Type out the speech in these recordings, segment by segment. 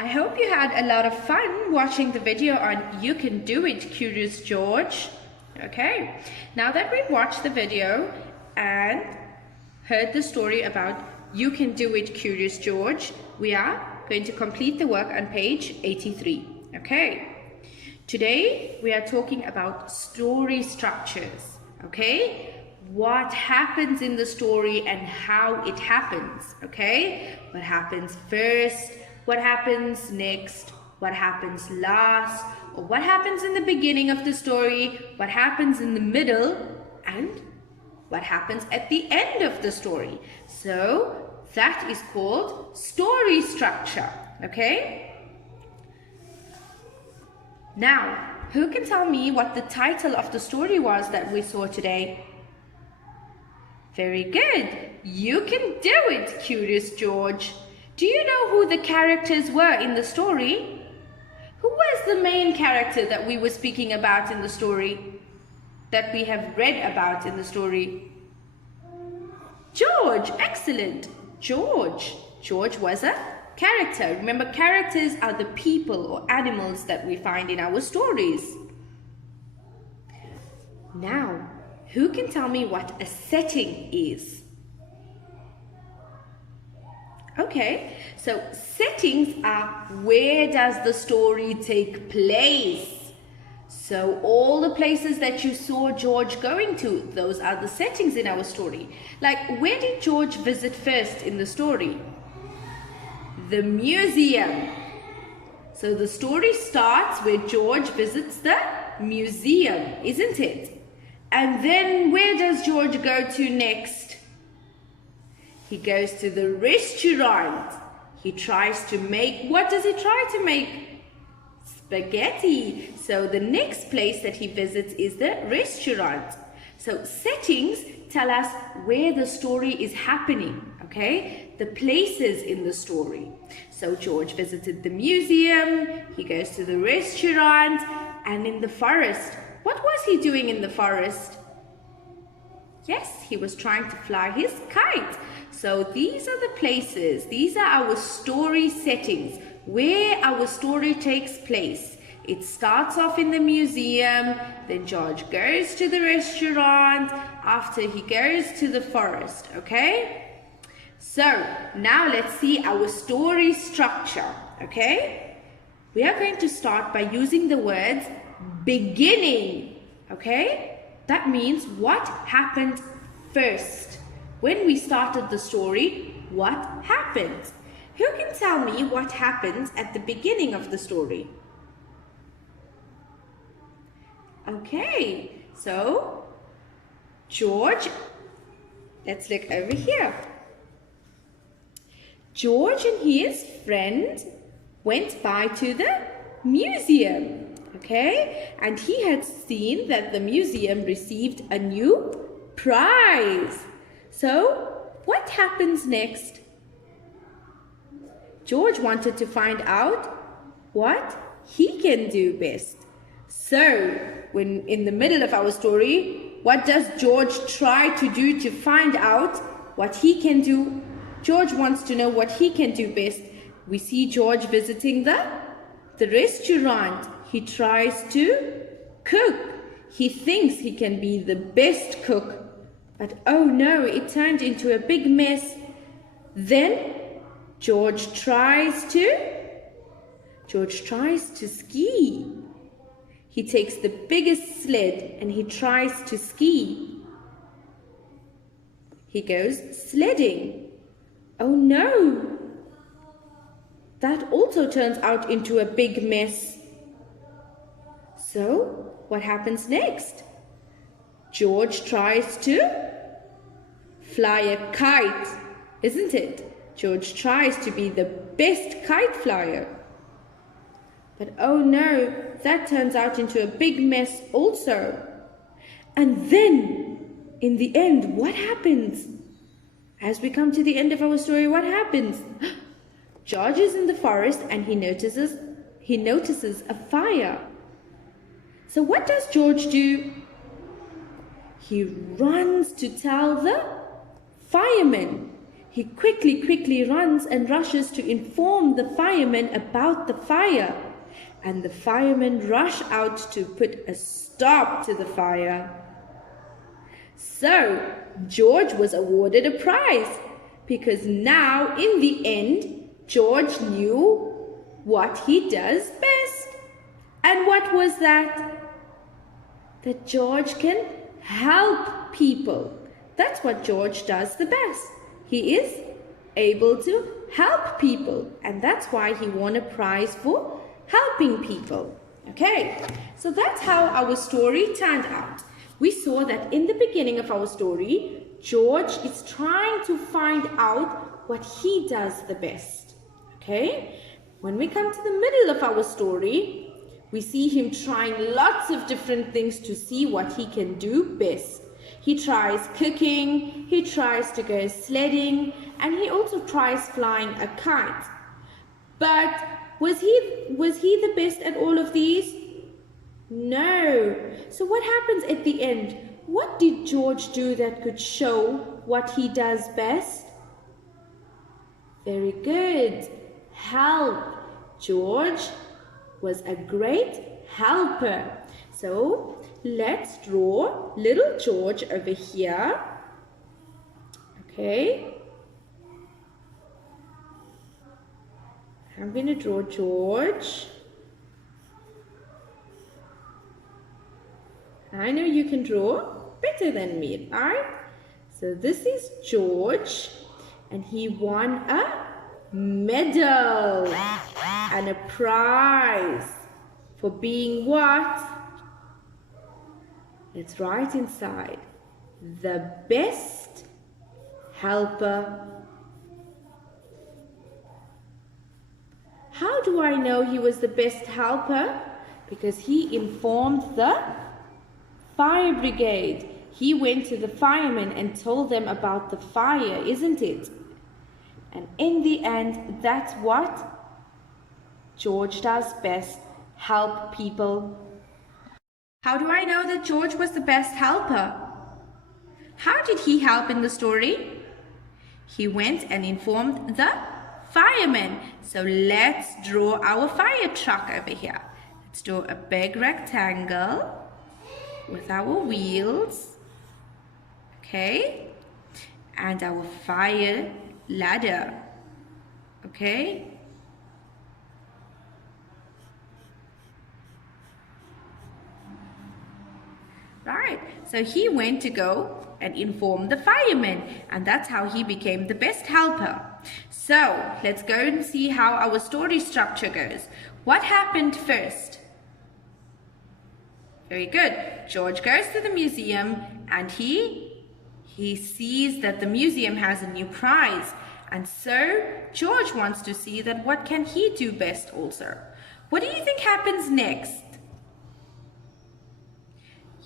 I hope you had a lot of fun watching the video on You Can Do It, Curious George. Okay, now that we've watched the video and heard the story about You Can Do It, Curious George, we are going to complete the work on page 83. Okay, today we are talking about story structures. Okay, what happens in the story and how it happens. Okay, what happens first, what happens next, what happens last, or what happens in the beginning of the story, what happens in the middle, and what happens at the end of the story. So that is called story structure. Okay, now who can tell me what the title of the story was that we saw today? Very good. You can do it, Curious George. Do you know who the characters were in the story? Who was the main character that we were speaking about in the story? That we have read about in the story? George. Excellent. George. George was a character. Remember, characters are the people or animals that we find in our stories. Now, who can tell me what a setting is? Okay, so settings are where does the story take place. So all the places that you saw George going to, those are the settings in our story. Like, where did George visit first in the story? The museum. So the story starts where George visits the museum, isn't it? And then where does George go to next? He goes to the restaurant. He tries to make, what does he try to make? Spaghetti. So the next place that he visits is the restaurant. So settings tell us where the story is happening, okay? The places in the story. So George visited the museum, he goes to the restaurant, and in the forest. What was he doing in the forest? Yes, he was trying to fly his kite. So these are the places, these are our story settings, where our story takes place. It starts off in the museum, then George goes to the restaurant, after he goes to the forest, okay? So now let's see our story structure, okay? We are going to start by using the words beginning, okay? That means what happened first. When we started the story, what happened? Who can tell me what happens at the beginning of the story? Okay, so George, let's look over here. George and his friend went by to the museum, okay? And he had seen that the museum received a new prize. So, what happens next? George wanted to find out what he can do best. So, when in the middle of our story, what does George try to do to find out what he can do? George wants to know what he can do best. We see George visiting the restaurant. He tries to cook. He thinks he can be the best cook. But oh no, it turned into a big mess. Then George tries to ski. He takes the biggest sled and he tries to ski. He goes sledding. Oh no, that also turns out into a big mess. So what happens next? George tries to fly a kite, isn't it? George tries to be the best kite flyer. But oh no, that turns out into a big mess also. And then, in the end, what happens? As we come to the end of our story, what happens? George is in the forest and he notices a fire. So what does George do? He runs to tell the firemen. He quickly runs and rushes to inform the firemen about the fire. And the firemen rush out to put a stop to the fire. So, George was awarded a prize because now, in the end, George knew what he does best. And what was that? That George can help people. That's what George does the best. He is able to help people, and that's why he won a prize for helping people. Okay, so that's how our story turned out. We saw that in the beginning of our story, George is trying to find out what he does the best. Okay, when we come to the middle of our story, we see him trying lots of different things to see what he can do best. He tries cooking, he tries to go sledding, and he also tries flying a kite. But was he the best at all of these? No. So what happens at the end? What did George do that could show what he does best? Very good. Help. George was a great helper. So let's draw little George over here. Okay. I'm going to draw George. I know you can draw better than me, right? So this is George, and he won a medal and a prize for being what? Let's write inside. The best helper. How do I know he was the best helper? Because he informed the fire brigade. He went to the firemen and told them about the fire, isn't it? And in the end, that's what George does best, help people. How do I know that George was the best helper? How did he help in the story? He went and informed the firemen. So let's draw our fire truck over here. Let's draw a big rectangle with our wheels. Okay? And our fire ladder. Okay? Right, so he went to go and inform the firemen, and that's how he became the best helper. So let's go and see how our story structure goes. What happened first? Very good. George goes to the museum and he sees that the museum has a new prize. And so George wants to see that what can he do best also. What do you think happens next?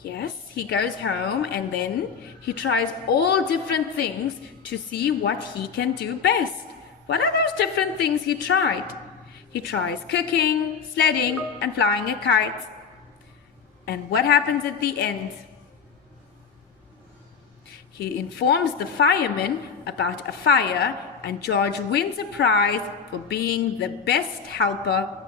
Yes, he goes home and then he tries all different things to see what he can do best. What are those different things he tried? He tries cooking, sledding, and flying a kite. And what happens at the end? He informs the firemen about a fire, and George wins a prize for being the best helper